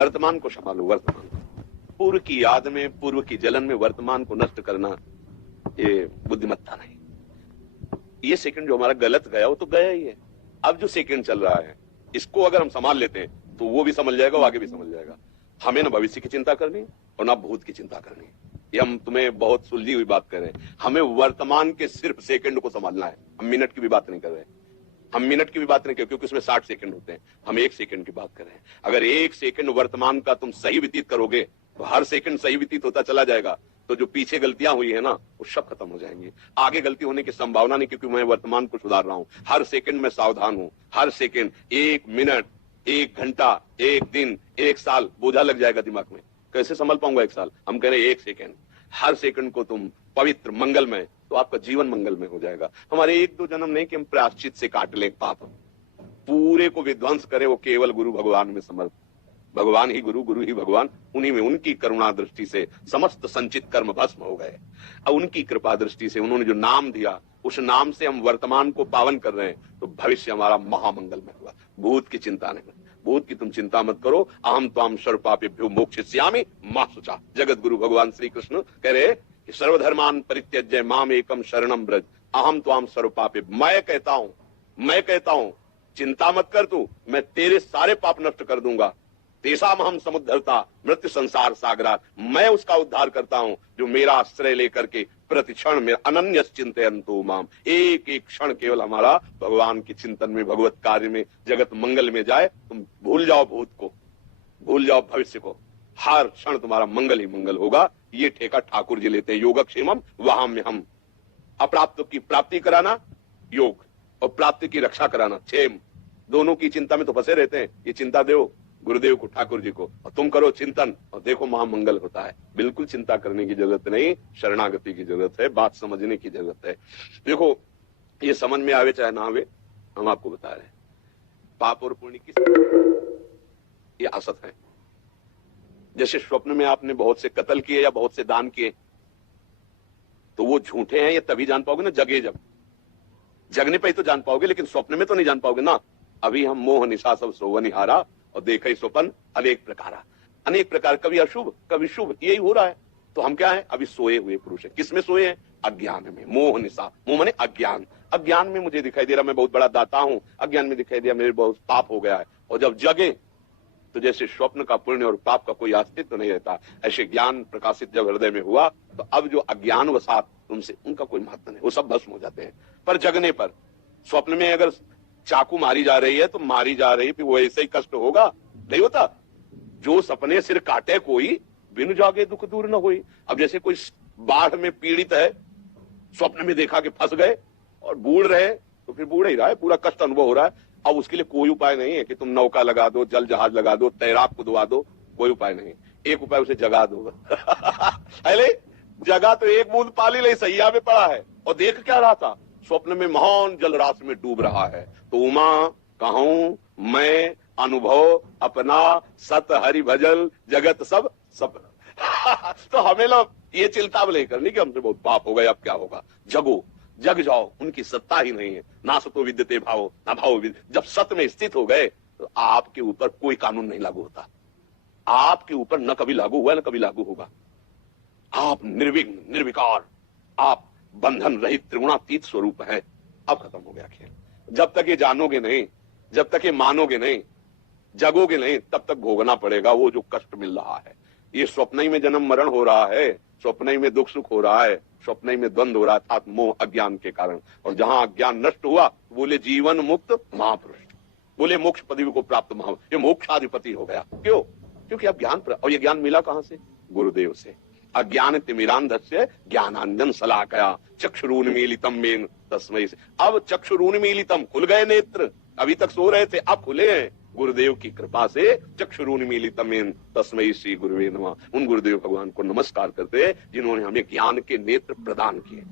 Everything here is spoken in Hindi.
वर्तमान को संभालो, वर्तमान पूर्व की याद में, पूर्व की जलन में वर्तमान को नष्ट करना ये बुद्धिमत्ता नहीं। ये सेकंड जो हमारा गलत गया वो तो गया ही है। अब जो सेकंड चल रहा है इसको अगर हम संभाल लेते हैं तो वो भी समझ जाएगा, वो आगे भी समझ जाएगा। हमें ना भविष्य की चिंता करनी और ना भूत की चिंता करनी। ये हम तुम्हें बहुत सुलझी हुई बात कर रहे हैं। हमें वर्तमान के सिर्फ सेकंड को संभालना है। हम मिनट की भी बात नहीं कर रहे हैं, हम मिनट की भी बात नहीं कर, क्योंकि उसमें 60 सेकंड होते हैं। हम 1 सेकंड की बात कर रहे हैं। अगर 1 सेकंड वर्तमान का तुम सही व्यतीत करोगे तो हर सेकंड सही व्यतीत होता चला जाएगा। तो जो पीछे गलतियां हुई है ना वो सब खत्म हो जाएंगी। आगे गलती होने की संभावना नहीं, क्योंकि मैं वर्तमान को सुधार रहा हूं। हर सेकंड में सावधान हूं। हर सेकंड, 1 मिनट, 1 घंटा, 1 दिन, 1 साल बोझा लग जाएगा दिमाग में। कैसे संभल पाऊंगा 1 साल? हम कह रहे हैं 1 सेकंड। हर सेकंड को तुम पवित्र मंगलमय, तो आपका जीवन मंगलमय हो जाएगा। हमारे 1-2 जन्म नहीं कि हम प्रायश्चित से काट लें पाप, पूरे को विध्वंस करें। वो केवल गुरु भगवान में समर्थ। भगवान ही गुरु, गुरु ही भगवान। उन्हीं में, उनकी करुणा दृष्टि से समस्त संचित कर्म भस्म हो गए। अब उनकी कृपा दृष्टि से उन्होंने जो नाम दिया, उस नाम से हम वर्तमान को पावन कर रहे हैं, तो भविष्य हमारा महामंगलमय हुआ। भूत की चिंता नहीं, भूत की तुम चिंता मत करो। अहम त्वाम सर्वपापेभ्यो मोक्षयिष्यामि मा शुचा। जगत गुरु भगवान श्री कृष्ण कह रहे सर्वधर्मान परित्यज्य माम एकम शरणम ब्रज अहम त्वाम सर्वपापेभ्यो। मैं कहता हूं चिंता मत कर तू, मैं तेरे सारे पाप नष्ट कर दूंगा। तेसाम हम समुद्धरता मृत्यु संसार सागरा। मैं उसका उद्धार करता हूं जो मेरा आश्रय लेकर के प्रतिक्षण में अनन्य चिंतयन्तु माम। एक एक क्षण केवल हमारा भगवान के चिंतन में, भगवत कार्य में, जगत मंगल में जाए। तुम भूल जाओ भूत को, भूल जाओ भविष्य को। हर क्षण तुम्हारा मंगल ही मंगल होगा। ये ठेका ठाकुर जी लेते हैं। योगक्षेमम वहां में हम। अप्राप्त की प्राप्ति कराना योग, और प्राप्ति की रक्षा कराना क्षेम। दोनों की चिंता में तो फंसे रहते हैं। ये चिंता दो गुरुदेव को, ठाकुर जी को, और तुम करो चिंतन, और देखो महामंगल होता है। बिल्कुल चिंता करने की जरूरत नहीं, शरणागति की जरूरत है, बात समझने की जरूरत है। देखो ये समझ में आवे चाहे ना आवे, हम आपको बता रहे हैं पाप और पुण्य की ये असत है। जैसे स्वप्न में आपने बहुत से कत्ल किए या बहुत से दान किए, तो वो झूठे हैं ये तभी जान पाओगे ना जगे जब। जगने पे ही तो जान पाओगे, लेकिन स्वप्न में तो नहीं जान पाओगे ना। अभी हम मोह निशा सब सोवनिहारा और देखे स्वपन अनेक प्रकारा। अनेक प्रकार, कभी अशुभ कभी शुभ, यही हो रहा है। तो हम क्या है? अभी सोए हुए पुरुष है। किसमें सोए हैं? अज्ञान में। मोह निशा, मोह माने अज्ञान। अज्ञान में मुझे दिखाई दे रहा मैं बहुत बड़ा दाता हूं, अज्ञान में दिखाई दिया मेरे बहुत पाप हो गया है। और जब जगे तो जैसे स्वप्न का पुण्य और पाप का कोई अस्तित्व नहीं रहता, ऐसे ज्ञान प्रकाशित जब हृदय में हुआ तो अब जो अज्ञान वसात तुमसे, उनका कोई महत्व नहीं, वो सब भस्म हो जाते हैं। पर जगने पर, स्वप्न में अगर चाकू मारी जा रही है तो मारी जा रही, फिर वो ऐसे ही कष्ट होगा? नहीं होता। जो सपने सिर काटे कोई, बिनु जागे दुख दूर न होई। अब जैसे कोई बाढ़ में पीड़ित है, स्वप्न में देखा कि फंस गए और बूढ़ रहे, तो फिर बूढ़ ही रहा है, पूरा कष्ट अनुभव हो रहा है। अब उसके लिए कोई उपाय नहीं है कि तुम नौका लगा दो, जल जहाज लगा दो, तैराक को दुआ दो, कोई उपाय नहीं। एक उपाय, उसे जगा दो। अरे जगा तो एक बूंद पानी ले सैया में पड़ा है, और देख क्या रहा था? स्वप्न में महान जल राशि में डूब रहा है। तो उमा कहूं मैं अनुभव अपना, सत हरि भजल जगत सब सपना। तो हमें ना ये चिंता नहीं करनी कि हमसे बहुत पाप हो गए, अब क्या होगा। जगो, जग जाओ, उनकी सत्ता ही नहीं है। ना सतो विद्यते भावो ना भावो विद्य। जब सत्य में स्थित हो गए तो आपके ऊपर कोई कानून नहीं लागू होता। आपके ऊपर न कभी लागू हुआ न कभी लागू होगा। आप निर्विघ्न निर्विकार, आप बंधन रहित त्रिगुणातीत स्वरूप है। अब खत्म हो गया खेल। जब तक ये जानोगे नहीं, जब तक ये मानोगे नहीं, जगोगे नहीं, तब तक भोगना पड़ेगा वो जो कष्ट मिल रहा है। ये स्वप्न ही में जन्म मरण हो रहा है, स्वप्न ही में दुख सुख हो रहा है, स्वप्न ही में द्वंद्व हो रहा था मोह अज्ञान के कारण। और जहां अज्ञान नष्ट हुआ, बोले जीवन मुक्त महापुरुष, बोले मोक्ष पदवी को प्राप्त महा, ये मोक्षाधिपति हो गया। क्यों? क्योंकि अब ज्ञान, और ये ज्ञान मिला कहां से? गुरुदेव से। अज्ञान तिमिरांधस्य ज्ञानांजन शलाकया चक्षुरुन्मीलितम मेन तस्मै से। अब चक्षुरुन्मीलितम, खुल गए नेत्र। अभी तक सो रहे थे, अब खुले हैं गुरुदेव की कृपा से। चक्षुरुन्मीलितम मेन तस्मै श्री गुरुवे नमः। उन गुरुदेव भगवान को नमस्कार करते हैं जिन्होंने हमें ज्ञान के नेत्र प्रदान किए।